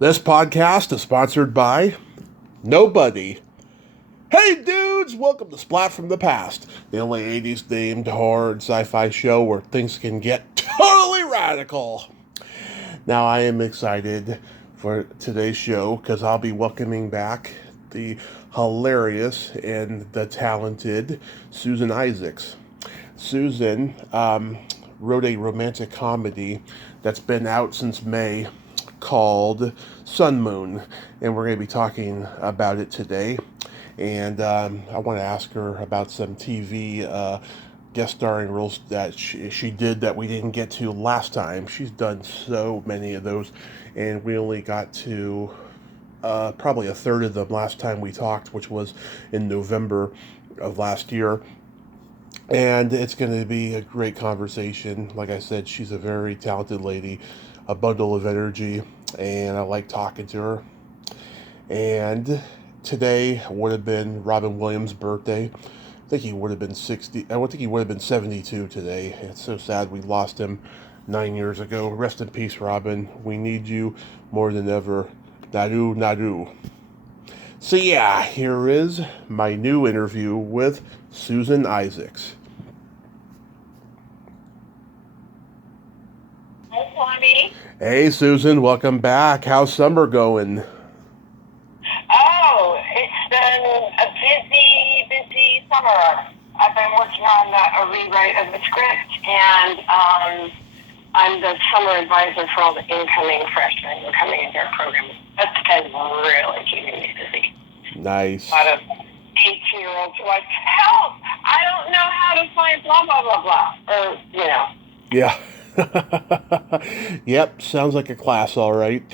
This podcast is sponsored by nobody. Hey dudes, welcome to Splat from the Past, the only 80s themed horror and sci-fi show where things can get totally radical. Now I am excited for today's show because I'll be welcoming back the hilarious and the talented Susan Isaacs. Susan wrote a romantic comedy that's been out since May called Sun Moon, and we're going to be talking about it today. And I want to ask her about some TV guest starring roles that she did that we didn't get to last time. She's done so many of those, and we only got to probably a third of them last time we talked, which was in November of last year. And it's going to be a great conversation. Like I said, she's a very talented lady, a bundle of energy, and I like talking to her. And today would have been Robin Williams' birthday. I think he would have been 60. I don't think he would have been 72 today. It's so sad we lost him 9 years ago. Rest in peace, Robin. We need you more than ever. Nadu, nadu. So yeah, here is my new interview with Susan Isaacs. Hi, Tony. Hey, Susan, welcome back. How's summer going? Oh, it's been a busy summer. I've been working on a rewrite of the script, and I'm the summer advisor for all the incoming freshmen who are coming into our program. That's been really keeping me busy. Nice. A lot of 18-year-olds who are like, help! I don't know how to find blah, blah, blah, blah. Or, Yeah. Yep, sounds like a class, all right.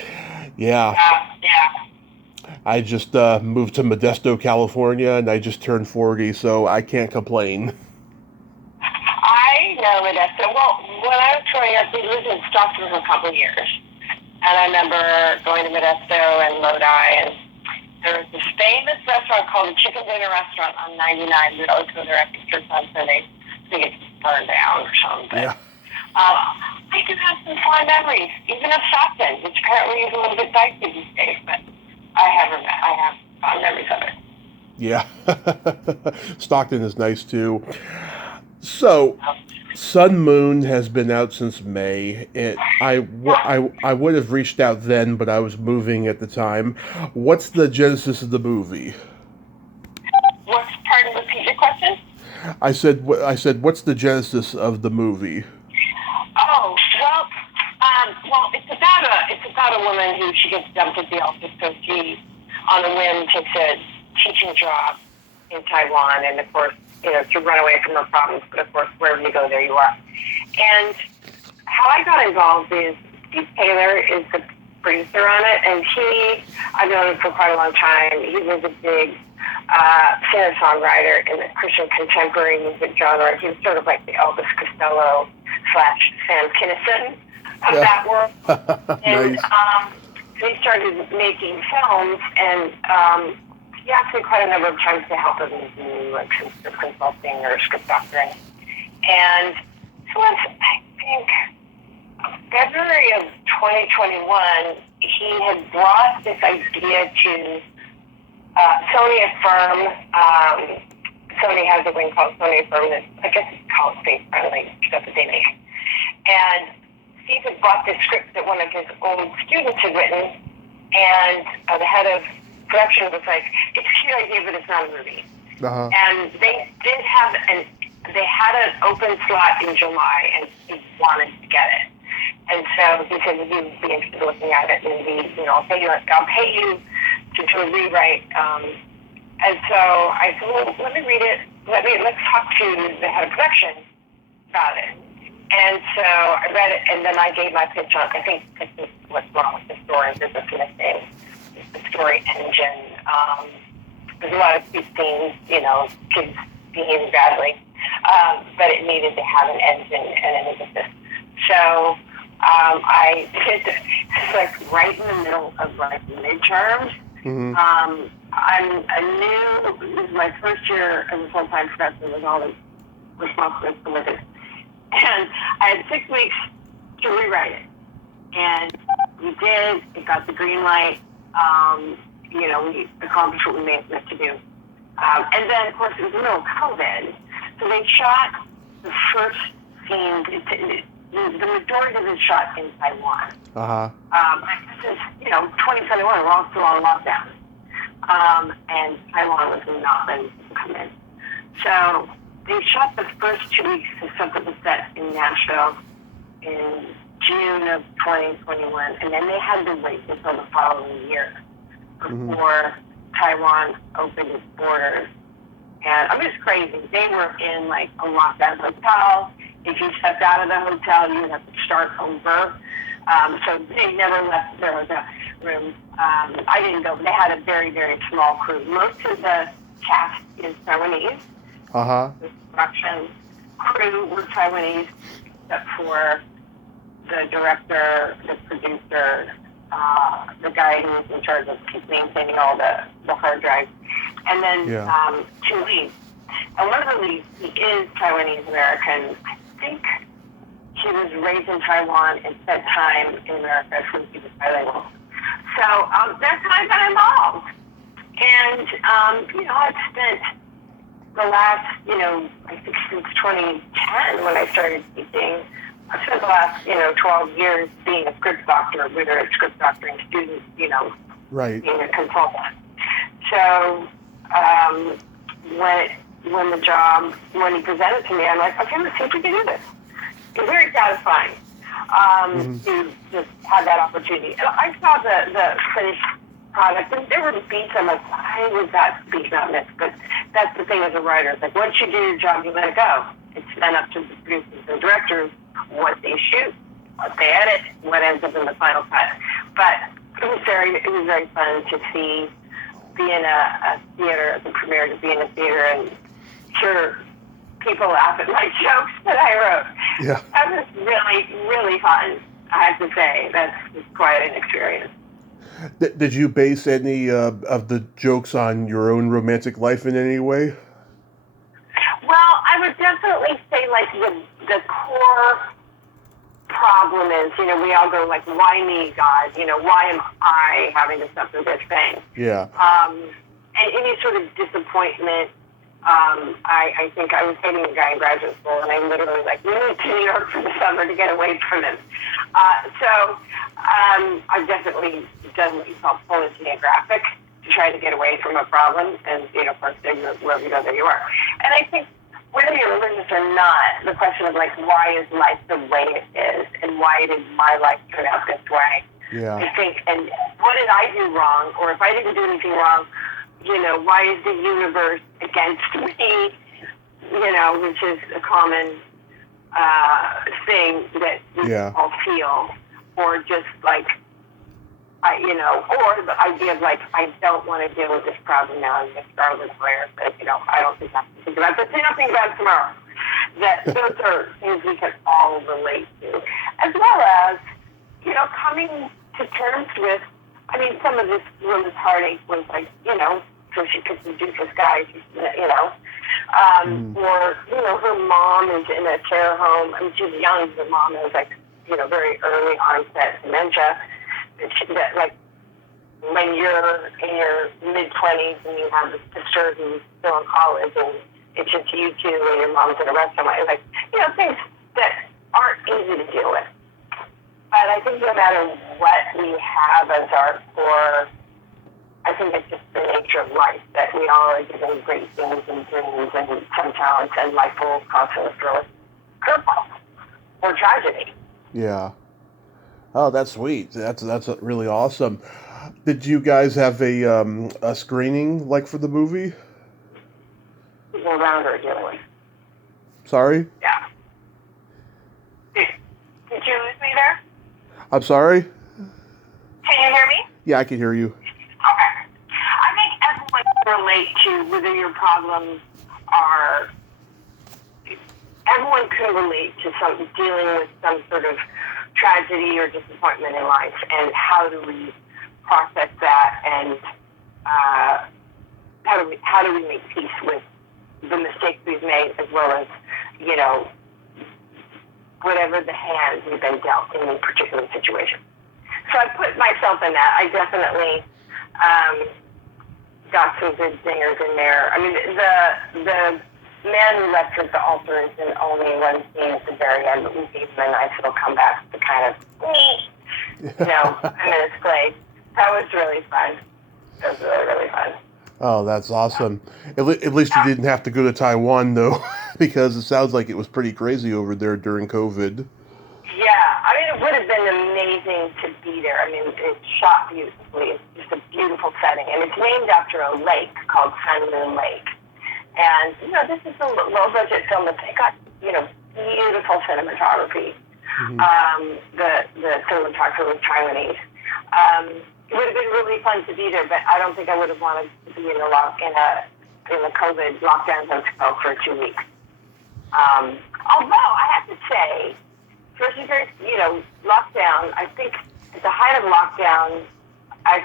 Yeah. Yeah. I just moved to Modesto, California, and I just turned 40, so I can't complain. I know Modesto. Well, when I was growing up, we lived in Stockton for a couple of years. And I remember going to Modesto and Lodi, and there was this famous restaurant called the Chicken Dinner Restaurant on 99. We'd always go there after church on Sunday. I think it's burned down or something. Yeah. I do have some fond memories, even of Stockton, which apparently is a little bit dicey these days, but I have fond memories of it. Yeah. Stockton is nice, too. So, Sun Moon has been out since May. I would have reached out then, but I was moving at the time. What's the genesis of the movie? Pardon, repeat your question? I said, what's the genesis of the movie? Oh, well, it's about a woman who she gets dumped at the office, so she, on a whim, takes a teaching job in Taiwan, and of course, to run away from her problems, but of course, wherever you go, there you are. And how I got involved is Steve Taylor is the producer on it, and I've known him for quite a long time. He was a big singer-songwriter in the Christian contemporary music genre. He was sort of like the Elvis Costello / Sam Kinison of that world. And Nice. he started making films, and he asked me quite a number of times to help him do like some script consulting or script doctoring. And so it was, I think, February of 2021, he had brought this idea to Sony Affirm. Sony has a wing called Sony Affirm that I guess it's called Space Friendly stuff that they make. And Steve had brought this script that one of his old students had written, and the head of production was like, "It's a cute idea, but it's not a movie." Uh-huh. And they had an open slot in July, and he wanted to get it. And so he said, "Would you be interested in looking at it? And I'll pay you to do a rewrite." And so I said, "Well, let me read it. Let's talk to the head of production about it." And so I read it, and then I gave my pitch on. I think this is what's wrong with the story. There's a missing the story engine. There's a lot of cute scenes, kids behaving badly, but it needed to have an engine and an emphasis. So I did this like right in the middle of like midterms. Mm-hmm. This is my first year as a full-time professor with all the responsibilities with it. And I had 6 weeks to rewrite it. And we did. It got the green light. We accomplished what we made it to do. And then, of course, it was the middle of COVID. So they shot the first scene. The majority of it shot in Taiwan. Uh-huh. This is, 2021, we're all still on lockdown. And Taiwan was not letting people come in. So they shot the first 2 weeks of stuff that was set in Nashville in June of 2021. And then they had to wait until the following year before Taiwan opened its borders. And I mean, it's crazy. They were in like a lockdown hotel. If you stepped out of the hotel, you would have to start over. So they never left their hotel room. I didn't go, but they had a very, very small crew. Most of the cast is Taiwanese. Uh-huh. The production crew were Taiwanese, except for the director, the producer, the guy who was in charge of maintaining all the hard drives, and then 2 leads. And one of the leads, he is Taiwanese American. I think he was raised in Taiwan and spent time in America since he was bilingual. So that's how I got involved. And, I've spent the last, I think since 2010 when I started teaching, I've spent the last, 12 years being a script doctor, whether it's script doctoring students, right. being a consultant. So when he presented to me, I'm like, okay, let's see if we can do this. It's very satisfying to just have that opportunity. And I saw the finished product, and there were beats. I'm like, why was that beat not missed? But that's the thing as a writer. It's like, once you do your job, you let it go. It's then up to the producers and directors what they shoot, what they edit, what ends up in the final cut. But it was very fun to be in a theater, the premiere, to be in a theater and hear people laugh at my jokes that I wrote. Yeah. That was really, really fun, I have to say. That's quite an experience. Did you base any of the jokes on your own romantic life in any way? Well, I would definitely say, like, the core problem is, we all go, like, why me, God? Why am I having to suffer this thing? Yeah. And any sort of disappointment. I think I was dating a guy in graduate school, and I literally moved to New York for the summer to get away from him. I've definitely done what you call polygeniographic to try to get away from a problem, and of course, wherever you go, there you are. And I think whether you're religious or not, the question of why is life the way it is, and why did my life turn out this way? Yeah. I think, and what did I do wrong, or if I didn't do anything wrong, why is the universe against me? Which is a common thing that we all feel, or just or the idea of I don't want to deal with this problem now. I'm just scarlet lawyer, but I don't think I have to think about it. But I'll think about it tomorrow. That those are things we can all relate to, as well as coming to terms with. I mean, some of this woman's heartache was so she could seduce this guy, or her mom is in a care home. I mean, she's young. Her mom has very early onset dementia. When you're in your mid-20s and you have a sister who's still in college and it's just you two and your mom's in a restaurant, things that aren't easy to deal with. But I think no matter what we have as our core, I think it's just the nature of life that we all are given great things and dreams and some talents, and life will constantly throw us curveballs or tragedy. Yeah. Oh, that's sweet. That's really awesome. Did you guys have a screening for the movie? People around are dealing. Sorry? Yeah. Did you lose me there? I'm sorry? Can you hear me? Yeah, I can hear you. Okay. I think everyone can relate to whether your problems are. Everyone can relate to dealing with some sort of tragedy or disappointment in life, and how do we process that, and how do we make peace with the mistakes we've made, as well as whatever the hand we've been dealt in a particular situation. So I put myself in that. I definitely got some good singers in there. I mean, the man who left at the altar is in only one scene at the very end, but we gave him a nice little comeback to kind of, I'm in his place. That was really fun. It was really, really fun. Oh, that's awesome. At least you didn't have to go to Taiwan, though, because it sounds like it was pretty crazy over there during COVID. Yeah, I mean, it would have been amazing to be there. I mean, it's shot beautifully. It's just a beautiful setting. And it's named after a lake called Sun Moon Lake. And, this is a low-budget film, but they got, beautiful cinematography. Mm-hmm. The cinematographer was Taiwanese. It would have been really fun to be there, but I don't think I would have wanted to be in a COVID lockdown hotel for 2 weeks. Although I have to say, first, lockdown. I think at the height of lockdown, I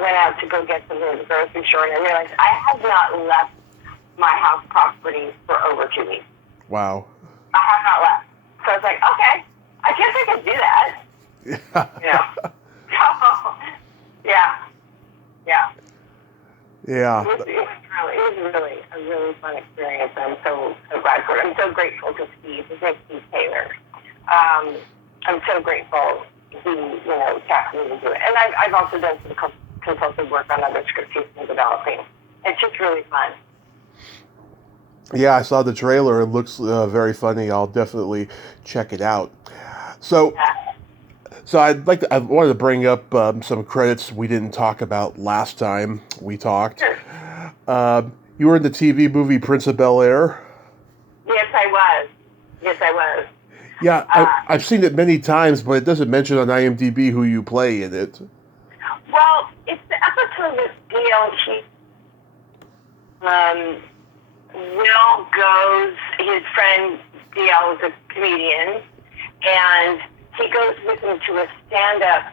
went out to go get something at the grocery store, and I realized I had not left my house property for over 2 weeks. Wow. I have not left. So I was like, okay, I guess I can do that. Yeah. Yeah. Yeah. It was really a really fun experience. I'm so glad for it. I'm so grateful to Steve Taylor. I'm so grateful he, tasked me to do it. And I've also done some consultative work on other scripts he's been developing. It's just really fun. Yeah, I saw the trailer. It looks very funny. I'll definitely check it out. So I wanted to bring up some credits we didn't talk about last time we talked. Sure. You were in the TV movie Prince of Bel-Air? Yes, I was. Yeah, I've seen it many times, but it doesn't mention on IMDb who you play in it. Well, it's the episode with DLG. Will goes, his friend DL is a comedian, and he goes with him to a stand-up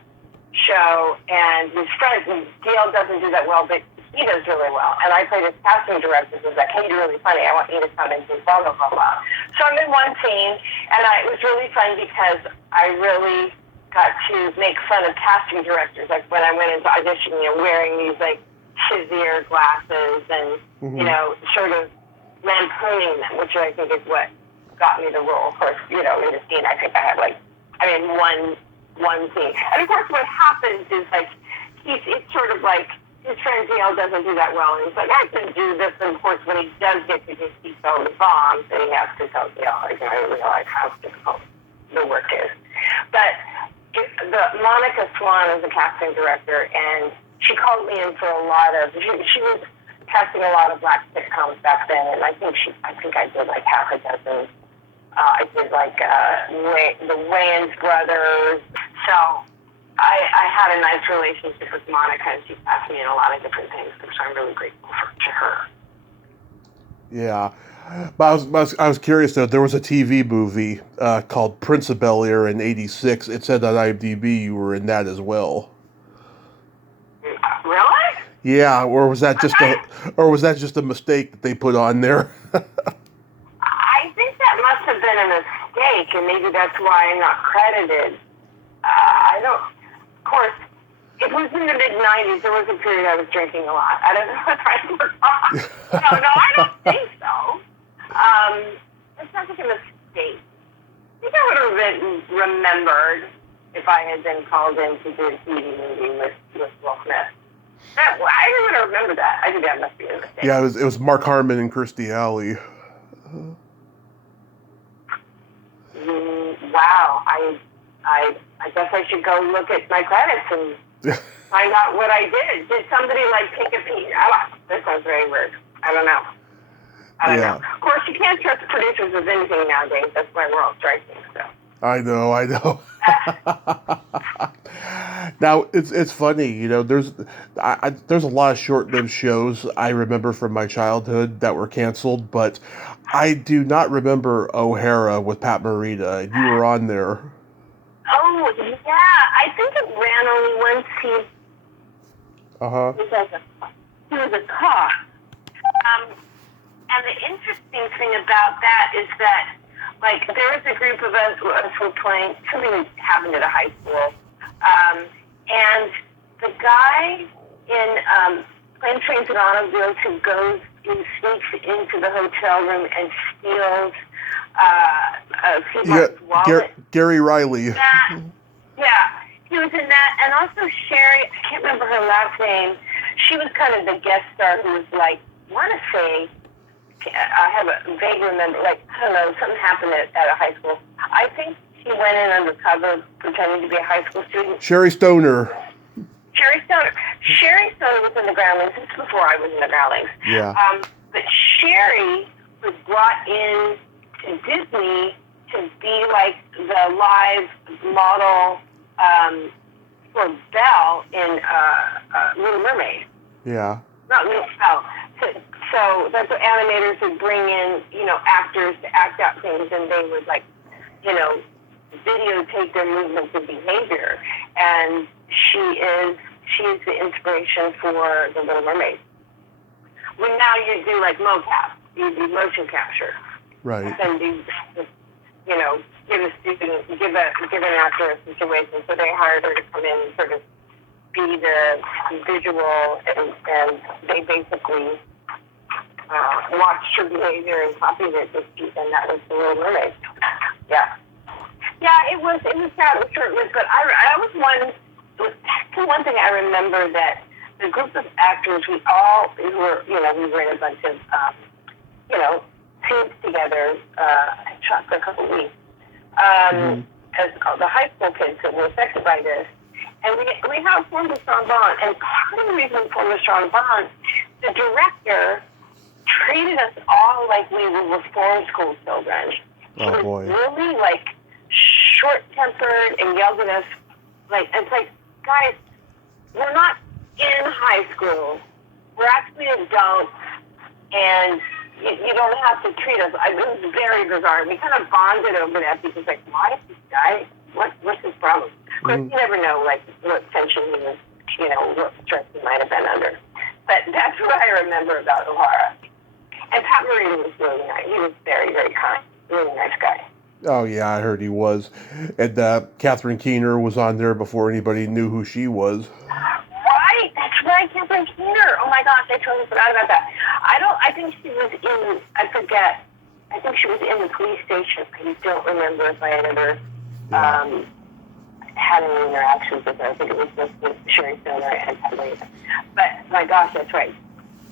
show, and his friend, DL doesn't do that well, but he does really well. And I played his casting director, who was like, hey, you're really funny, I want you to come and do blah, blah, blah, blah. So I'm in one scene, and it was really fun because I really got to make fun of casting directors, like when I went into audition, wearing these, like, Chizier glasses and, sort of lampooning them, which I think is what got me the role. Of course, in the scene, I think I had, one scene. And, of course, what happens is, it's sort of like, his friend DL doesn't do that well, and he's like, I can do this, and of course, when he does get to his feet on the bombs, then he has to tell DL, I realize how difficult the work is. But Monica Swan is a casting director, and she called me in for a lot of, she was casting a lot of black sitcoms back then, and I think I did like half a dozen. I did the Wayans Brothers. So I had a nice relationship with Monica, and she cast me in a lot of different things, which I'm really grateful to her. Yeah. But I was curious, though. There was a TV movie called Prince of Bel-Air in '86. It said on IMDb you were in that as well. Really? Yeah, or was that just a mistake that they put on there? I think that must have been a mistake, and maybe that's why I'm not credited. I don't. Of course, it was in the mid-'90s. There was a period I was drinking a lot. I don't know if I forgot. No, I don't think so. It's not like a mistake. I think I would have been remembered if I had been called in to do a TV movie with Will Smith. I would have remembered that. I think that must be a mistake. Yeah, it was Mark Harmon and Kirstie Alley. Wow, I guess I should go look at my credits and find out what I did. Did somebody take a peek? This sounds very weird. I don't know. Of course, you can't trust producers with anything nowadays. That's why we're all striking. So. I know. Now it's funny, there's a lot of short-lived shows I remember from my childhood that were canceled, but I do not remember O'Hara with Pat Morita. You were on there. Oh yeah, I think it ran only one season. He was a cop. And the interesting thing about that is that, there was a group of us who were playing, something happened at a high school, And the guy in Planes, Trains, and Automobiles who goes and sneaks into the hotel room and steals Seabart's wallet. Gary Riley. Yeah, he was in that. And also Sherry, I can't remember her last name. She was kind of the guest star who was like, I want to say, I have a vague remember, like, I don't know, something happened at a high school. I think she went in undercover pretending to be a high school student. Sherry Stoner. Sherry Stoner was in the Groundlings. This is before I was in the Groundlings. Yeah. But Sherry was brought in to Disney to be like the live model for Belle in Little Mermaid. Yeah. Not Little Belle. So that's what animators would bring in, actors to act out things, and they would videotape their movements and behavior. And she is the inspiration for the Little Mermaid. When now you do like mocap, you do motion capture. Right. And you give an actor a situation. So they hired her to come in and sort of be the visual, and they basically watched her behavior and copied it, and that was the Little Mermaid. Yeah. Yeah, it was sad, it was short-lived, but I was one thing I remember, that the group of actors, we were in a bunch of, scenes together, shot for a couple weeks, as the high school kids that were affected by this. And we have formed a strong bond. And part of the reason we formed a strong bond, the director treated us all like we were reform school children. Oh, boy. He was really, short-tempered and yelled at us. It's like, guys, we're not in high school. We're actually adults, and you don't have to treat us. It was very bizarre. We kind of bonded over that because, why is this guy? What's his problem? Of course, you never know, what tension he was, what stress he might have been under. But that's what I remember about O'Hara. And Pat Morita was really nice. He was very, very kind. Really nice guy. Oh, yeah, I heard he was. And Catherine Keener was on there before anybody knew who she was. Right, that's right, Catherine Keener. Oh my gosh, I totally forgot about that. I think she was in, I forget, I think she was in the police station. I don't remember if I had ever had any interactions with her. I think it was just with Sherry Stoner and Pat Morita. But my gosh, that's right.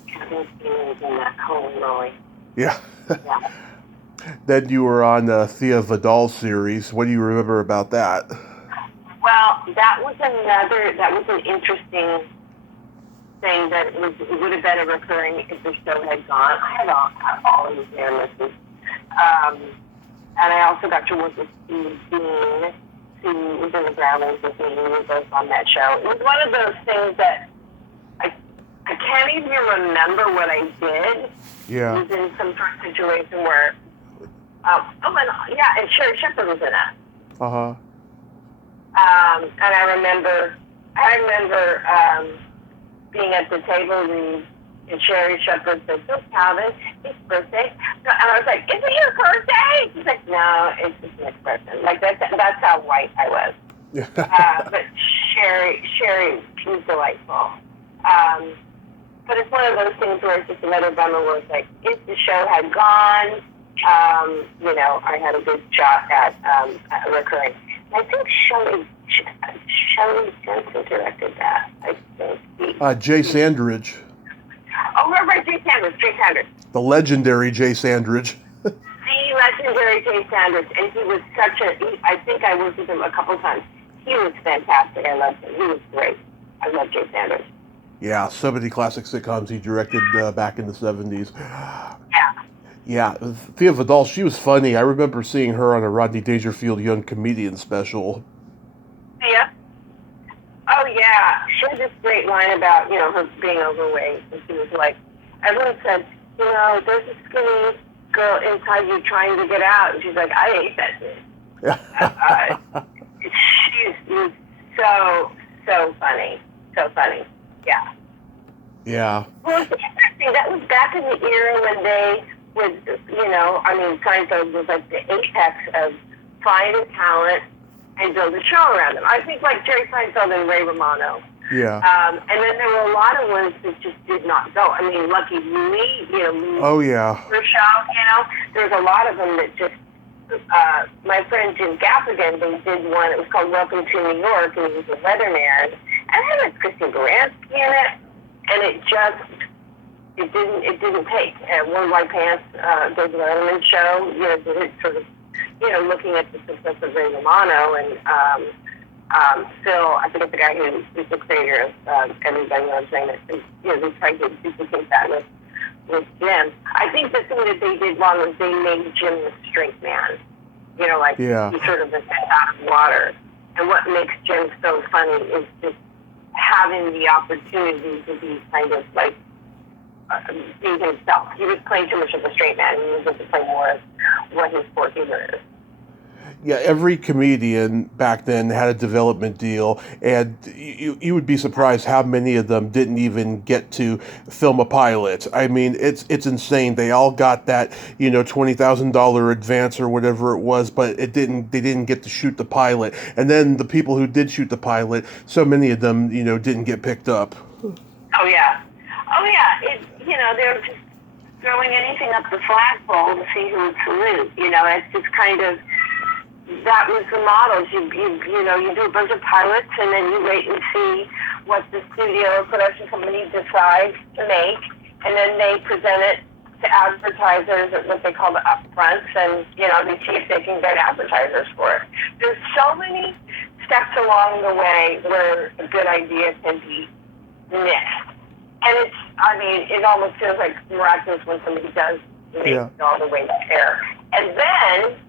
Catherine Keener was in that Holy Moly. Yeah. Yeah. Then you were on the Thea Vidal series. What do you remember about that? Well, that was an interesting thing that would have been a recurring if the show had gone. I had all of these near misses. And I also got to work with Steve Dean, who was in the Groundlings with me. We were both on that show. It was one of those things that I can't even remember what I did. Yeah. It was in some sort of situation where, and Sherry Shepherd was in that. Uh-huh. And I remember being at the table and Sherry Shepherd said, "So Calvin, it's birthday." And I was like, "Is it your birthday?" She's like, "No, it's just next person." That's how white I was. But Sherry, she's delightful. But it's one of those things where it's just another bummer where it's like, if the show had gone, I had a good shot at recurring. I think Shelley Jensen directed that. I think. Jay Sandridge. Oh, right, Jay Sandridge. The legendary Jay Sandridge. The legendary Jay Sandridge. And he was I think I worked with him a couple times. He was fantastic. I loved him. He was great. I love Jay Sandridge. Yeah, so many classic sitcoms he directed back in the 70s. Yeah. Yeah, Thea Vidal, she was funny. I remember seeing her on a Rodney Dangerfield Young Comedian special. Thea? Oh, yeah. She had this great line about, her being overweight. And she was like, everyone said, there's a skinny girl inside you trying to get out. And she's like, I hate that dude. She's so funny. So funny. Yeah. Yeah. Well, it's interesting. That was back in the era when they would, Seinfeld was like the apex of finding talent and build a show around them. I think like Jerry Seinfeld and Ray Romano. Yeah. And then there were a lot of ones that just did not go. I mean, Lucky Louie, Louie Oh, yeah. show, there's a lot of them that just, my friend Jim Gaffigan, they did one, it was called Welcome to New York, and he was a weatherman, and it had Christine Baranski in it, and it didn't take. One White Pants, David Letterman show, did it sort of, looking at the success of Ray Romano, and, Phil, I forget the guy who is the creator of Everybody Loves Raymond, and, they tried to duplicate that with Jim. I think the thing that they did wrong was they made Jim the straight man. He sort of was out of water. And what makes Jim so funny is just having the opportunity to be kind of like be himself. He was playing too much of a straight man, and he was to play more of what his core humor is. Yeah, every comedian back then had a development deal, and you would be surprised how many of them didn't even get to film a pilot. I mean, it's insane. They all got that $20,000 advance or whatever it was, but they didn't get to shoot the pilot. And then the people who did shoot the pilot, so many of them didn't get picked up. Oh yeah. They were just throwing anything up the flagpole to see who would salute. It's just kind of. That was the model. You do a bunch of pilots, and then you wait and see what the studio or production company decides to make, and then they present it to advertisers at what they call the upfronts, and they see if they can get advertisers for it. There's so many steps along the way where a good idea can be missed, and it almost feels like miraculous when somebody does make it all the way there, and then.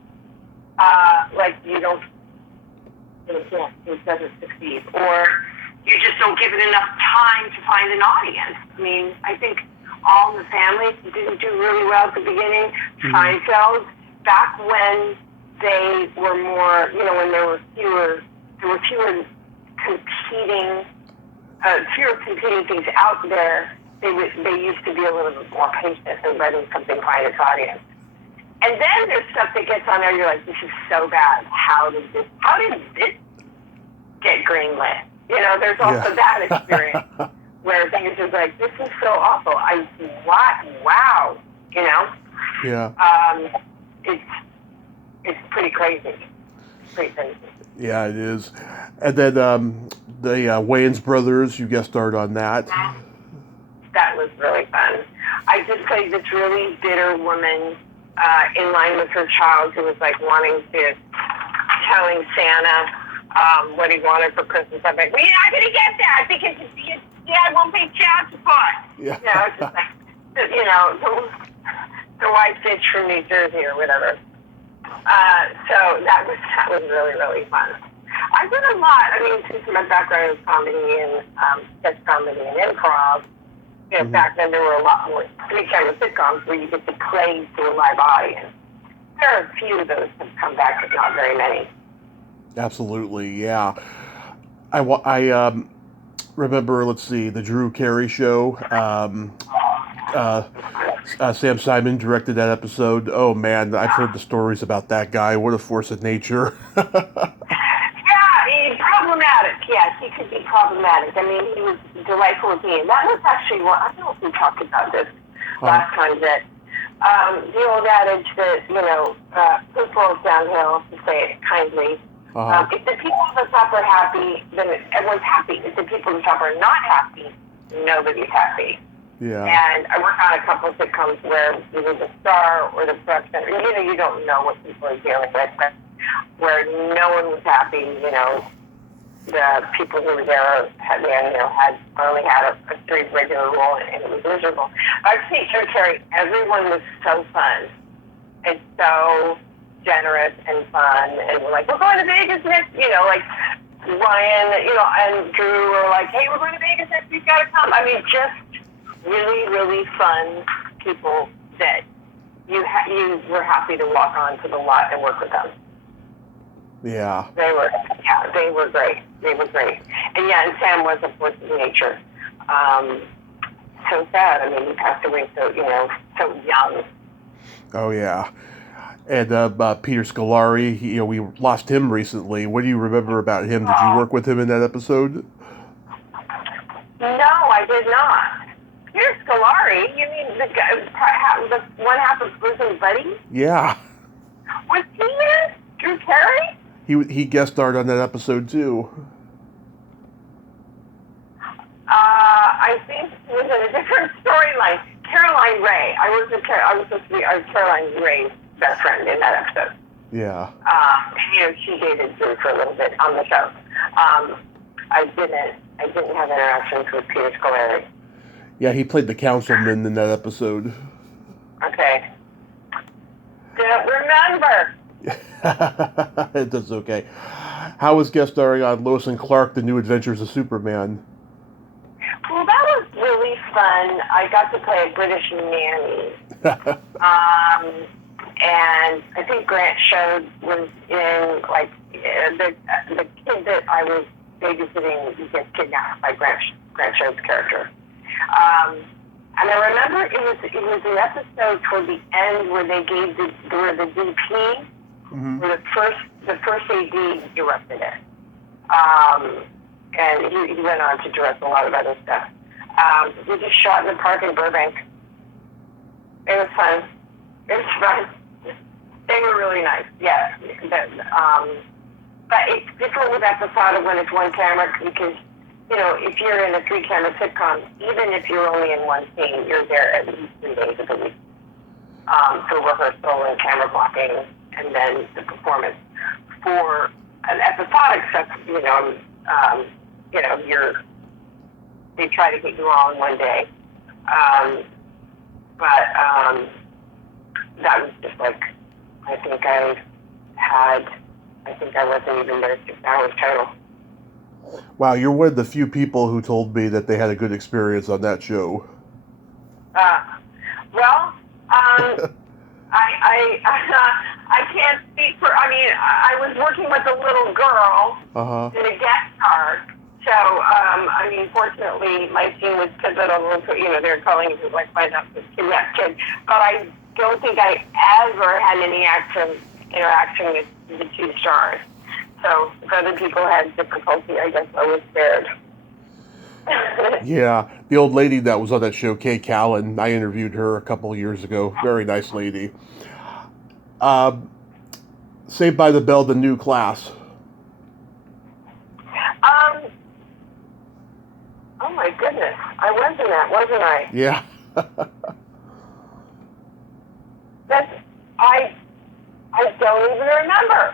It doesn't succeed, or you just don't give it enough time to find an audience. I mean, I think All in the Family didn't do really well at the beginning. Mm-hmm. Seinfeld, back when they were more, when there were fewer competing things out there, they used to be a little bit more patient and letting something find its audience. And then there's stuff that gets on there, you're like, this is so bad. How did this get greenlit? There's also that experience where things are like, this is so awful. Wow. Yeah. It's pretty crazy. Yeah, it is. And then the Wayans Brothers, you guest starred on that. That was really fun. I just played this really bitter woman in line with her child who was like telling Santa what he wanted for Christmas. I'm like, well, you're not going to get that because your dad won't pay child support. Yeah. It's just like, the white bitch from New Jersey or whatever. So that was really, really fun. I did a lot. I mean, since my background is comedy and sketch comedy and improv, Mm-hmm. Back then there were a lot more three-camera sitcoms where you get to play to a live audience. There are a few of those that have come back, but not very many. Absolutely, yeah. I remember, let's see, the Drew Carey Show. Sam Simon directed that episode. Oh, man, I've heard the stories about that guy. What a force of nature. Problematic, yes, he could be problematic. I mean, he was delightful with me. That was actually I don't know if we talked about this last time, that the old adage that, poop rolls downhill, to say it kindly. If the people at the top are happy, then everyone's happy. If the people at the top are not happy, nobody's happy. Yeah. And I work on a couple of sitcoms where either the star or the production, you don't know what people are dealing with, but where no one was happy, the people who were there had only had a straight regular role, and it was miserable. I've seen Drew Carey. Everyone was so fun and so generous and fun, and we're like, we're going to Vegas next, like Ryan, and Drew were like, hey, we're going to Vegas next week, got to come. I mean, just really, really fun people that you were happy to walk onto the lot and work with them. Yeah. They were great. And and Sam was a force of nature. So sad. I mean, he passed away so young. Oh, yeah. And Peter Scolari, we lost him recently. What do you remember about him? Did you work with him in that episode? No, I did not. Peter Scolari? You mean the one half of Bosom Buddy? Yeah. Was he there? Drew Carey? He guest starred on that episode too. I think it was in a different storyline. Caroline Ray. I was supposed to be Caroline Ray's best friend in that episode. Yeah. She dated Drew for a little bit on the show. I didn't have interactions with Peter Scolari. Yeah, he played the councilman in that episode. Okay. Don't remember. That's okay. How was guest starring on Lois and Clark: The New Adventures of Superman? Well, that was really fun. I got to play a British nanny. And I think Grant Shode was in, like, the kid that I was babysitting gets kidnapped by Grant Shode's character. And I remember it was an episode toward the end where they gave the DP, where the first AD directed it. And he went on to direct a lot of other stuff. We just shot in the park in Burbank. It was fun. They were really nice, yeah. But it's different with episodic when it's one camera because, if you're in a 3-camera sitcom, even if you're only in one scene, you're there at least 3 days of the week for rehearsal and camera blocking and then the performance. For an episodic stuff, they try to get you all in one day. But that was just like, I think I wasn't even there 6 hours total. Wow, you're one of the few people who told me that they had a good experience on that show. I can't speak for, I was working with a little girl in a guest star. So, fortunately, my team was pivotal. They were calling it like find out this kid. But I don't think I ever had any interaction with the 2 stars. So if other people had difficulty, I guess I was spared. Yeah, the old lady that was on that show, Kay Callan, I interviewed her a couple of years ago. Very nice lady. Saved by the Bell, the new class. Oh my goodness, I was in that, wasn't I? Yeah. I don't even remember.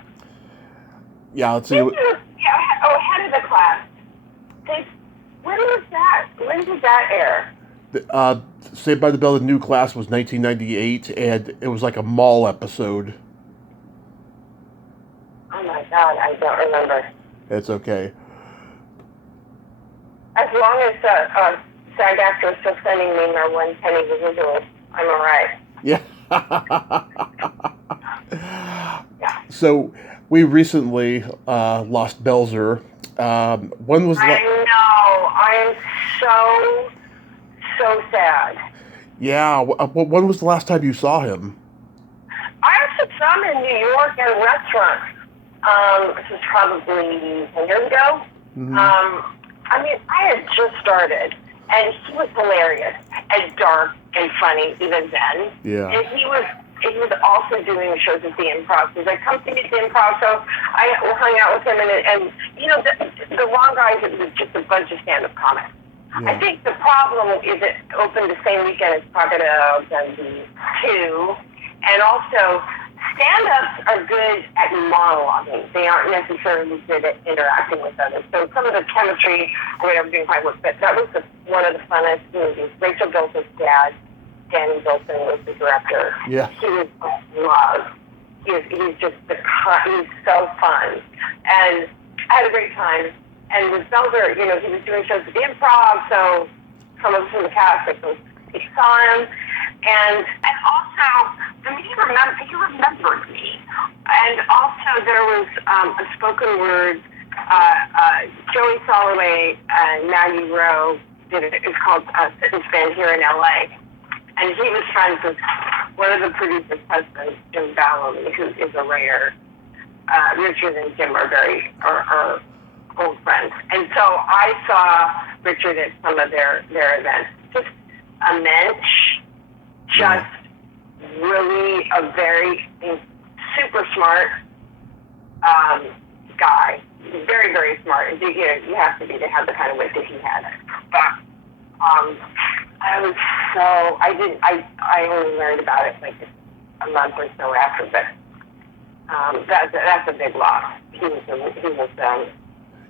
Yeah, let's see. Head of the class. When was that? When did that air? Saved by the Bell, the new class was 1998, and it was like a mall episode. Oh my God, I don't remember. It's okay. As long as SAG-AFTRA is still sending me my 1 penny residuals, I'm all right. Yeah. Yeah. So we recently lost Belzer. When was that? I know. I am so sad. Yeah. When was the last time you saw him? I actually saw him in New York at a restaurant. This was probably 10 years ago. Mm-hmm. I had just started, and he was hilarious and dark and funny even then. Yeah. And he was also doing shows at the Improv. He was like, come see me at the Improv. So I hung out with him, and the Wrong Guys, it was just a bunch of stand-up comics. Yeah. I think the problem is it opened the same weekend as Crocodiles and the 2, and also stand-ups are good at monologuing. They aren't necessarily good at interacting with others. So some of the chemistry or whatever didn't quite work, but that was one of the funnest movies. Rachel Belzer's dad, Danny Bilson, was the director. Yeah. He was love. He's just he's so fun. And I had a great time. And with Belzer, he was doing shows at the Improv, so some of us from the cast, he saw him. And also, he remembered me. And also, there was a spoken word. Joey Soloway and Maggie Rowe did it. It's called Sit and Spin here in LA. And he was friends with one of the producer's husbands, Jim Ballum, who is a writer. Richard and Jim are old friends. And so I saw Richard at some of their events. Just a mensch, just really a very super smart guy. Very, very smart. You have to be to have the kind of wit that he had. But I only learned about it like a month or so after, but that's a big loss. He was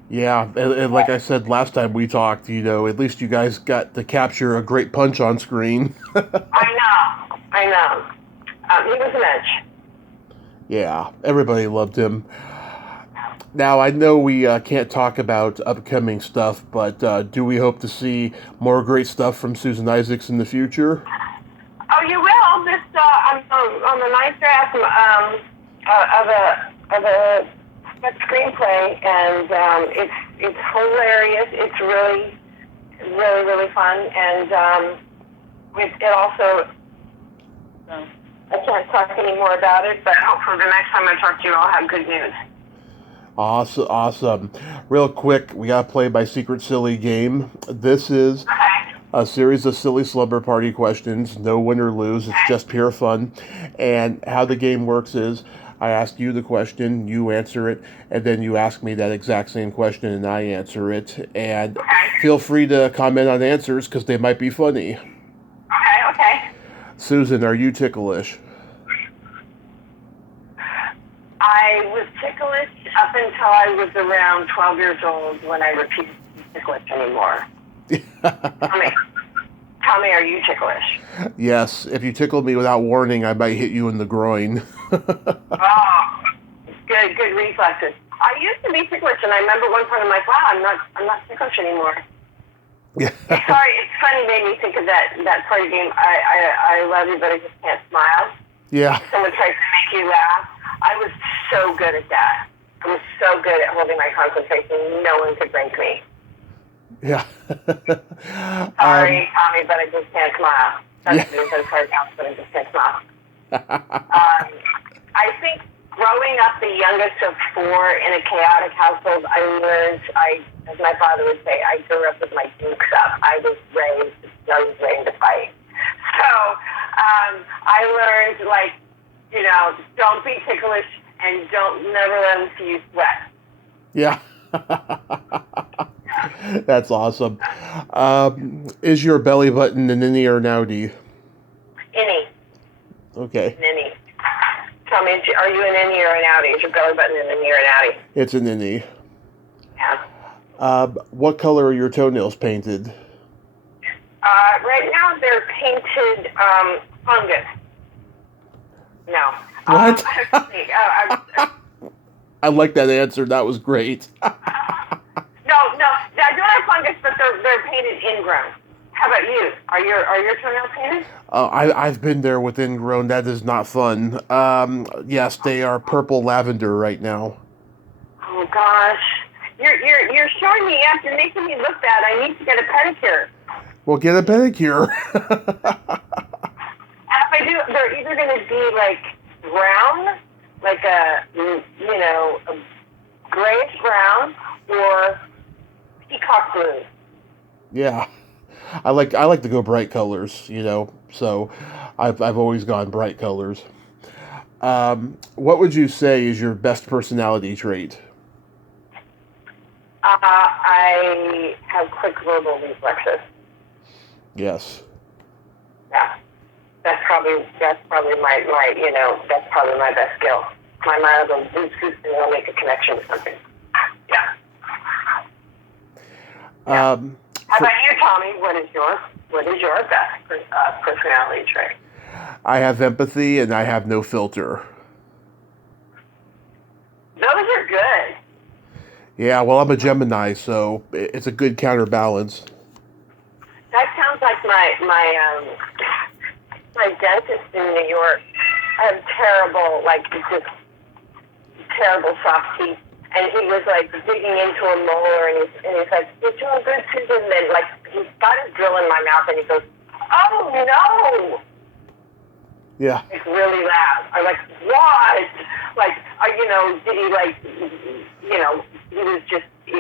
Yeah, and like I said last time we talked, at least you guys got to capture a great punch on screen. I know. He was an edge. Yeah, everybody loved him. Now, I know we can't talk about upcoming stuff, but do we hope to see more great stuff from Susan Isaacs in the future? Oh, you will. I'm on the ninth draft of a screenplay, and it's hilarious. It's really, really, really fun, and it also. I can't talk any more about it, but hopefully the next time I talk to you, I'll have good news. Awesome. Real quick, we got to play my secret silly game. This is a series of silly slumber party questions. No win or lose. It's just pure fun. And how the game works is I ask you the question, you answer it, and then you ask me that exact same question and I answer it. And feel free to comment on answers because they might be funny. Okay. Susan, are you ticklish? I was ticklish up until I was around 12 years old when I refused to be ticklish anymore. Tell me, are you ticklish? Yes. If you tickle me without warning, I might hit you in the groin. Oh, good reflexes. I used to be ticklish, and I remember one point I'm like, wow, I'm not ticklish anymore. Yeah. Sorry, it's funny, made me think of that party game. I love you, but I just can't smile. Yeah. Someone tries to make you laugh. I was so good at that. I was so good at holding my concentration. No one could break me. Yeah. Sorry, Tommy, but I just can't smile. That's hard now, but I just can't smile. I think growing up the youngest of four in a chaotic household, I learned, as my father would say, I grew up with my dukes up. I was raised to fight. So I learned, don't be ticklish and never let them see you sweat. Yeah. That's awesome. Is your belly button an innie or an outie? Innie. Okay. An innie. Tell me, are you an innie or an outie? Is your belly button an innie or an outie? It's an innie. Yeah. What color are your toenails painted? Right now they're painted fungus. No. What? I like that answer. That was great. No, I don't have fungus, but they're painted ingrown. How about you? Are your toenails painted? I've been there with ingrown. That is not fun. Yes, they are purple lavender right now. Oh gosh, you're showing me up. You're making me look bad. I need to get a pedicure. Well, get a pedicure. And if I do, they're either going to be like brown, like a grayish brown, or peacock blue. Yeah, I like to go bright colors. So I've always gone bright colors. What would you say is your best personality trait? I have quick verbal reflexes. Yes. Yeah. That's probably my that's probably my best skill. My mind will go zoop and will make a connection to something. Yeah. How about you, Tommy? What is your best personality trait? I have empathy and I have no filter. Those are good. Yeah, well, I'm a Gemini, so it's a good counterbalance. That sounds like my dentist in New York. I have terrible soft teeth, and he was digging into a molar, and he's like, "You're doing good, Susan." And then he's got his drill in my mouth, and he goes, "Oh no!" Yeah. It's really loud. I'm like, what? Like, did he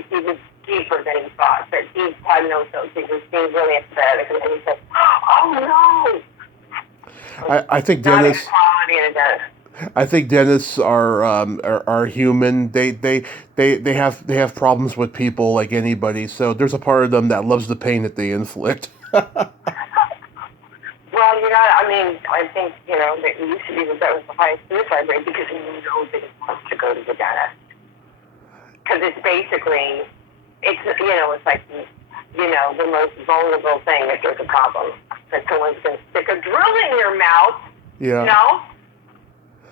he was deeper than he thought, but he had no thoughts. He was being really empathetic, and then he said, oh no. I think Not Dennis. a good quality in a dentist. I think dentists are human. They have problems with people like anybody. So there's a part of them that loves the pain that they inflict. Well, I think, that used to be that was the highest suicide rate because nobody wants to go to the dentist. Because it's basically, it's like, the most vulnerable thing if there's a problem. That someone's going to stick a drill in your mouth. Yeah.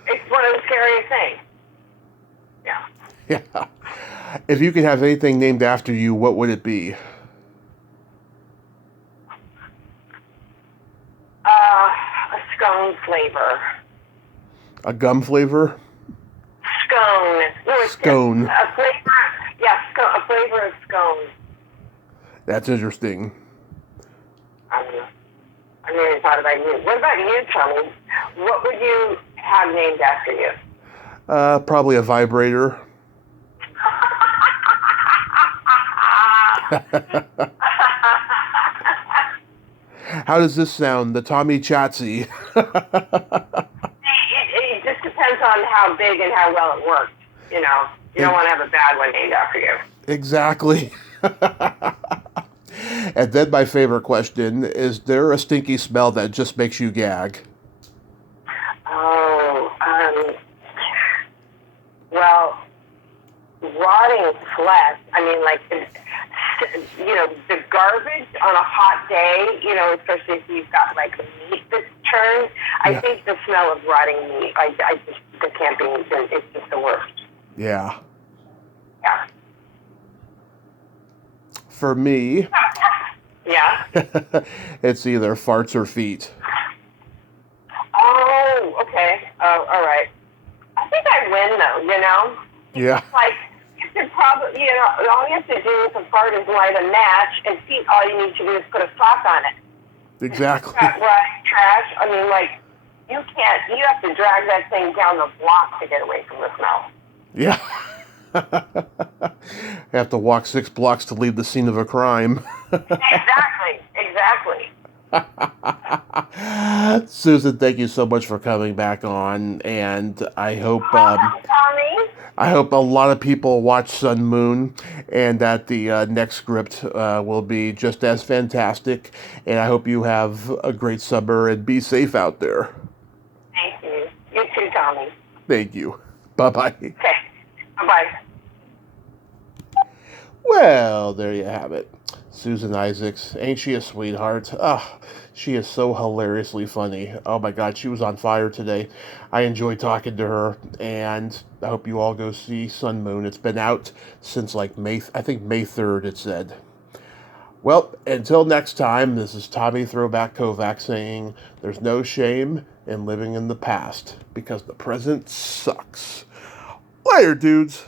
It's one of the scariest things. Yeah. Yeah. If you could have anything named after you, what would it be? A scone flavor. A gum flavor? Scone. No, it's Scone. A flavor. Yeah, a flavor of scone. That's interesting. I don't know. I never thought about you. What about you, Tommy? What would you have named after you? Probably a vibrator. How does this sound? The Tommy Chatsy. It just depends on how big and how well it worked. You don't want to have a bad one named after you. Exactly. And then my favorite question, is there a stinky smell that just makes you gag? Well, rotting flesh, the garbage on a hot day, especially if you've got like meat that's turned, I think the smell of rotting meat, the camping, it's just the worst. Yeah. Yeah. For me, yeah. it's either farts or feet. Oh, okay. Oh, all right. I think I win though, Yeah. Like, you could probably, all you have to do with a fart is light a match, and feet, all you need to do is put a sock on it. Exactly. Right, trash. You have to drag that thing down the block to get away from the smell. Yeah. I have to walk 6 blocks to leave the scene of a crime. Exactly. Susan, thank you so much for coming back on, and I hope I hope a lot of people watch Sun Moon, and that the next script will be just as fantastic. And I hope you have a great summer and be safe out there. Thank you. You too, Tommy. Thank you. Bye-bye. Okay. Bye-bye. Well, there you have it. Susan Isaacs. Ain't she a sweetheart? She is so hilariously funny. Oh my God, she was on fire today. I enjoyed talking to her, and I hope you all go see Sun Moon. It's been out since like May 3rd, it said. Well, until next time, this is Tommy Throwback Kovac saying there's no shame in living in the past, because the present sucks. Later, dudes.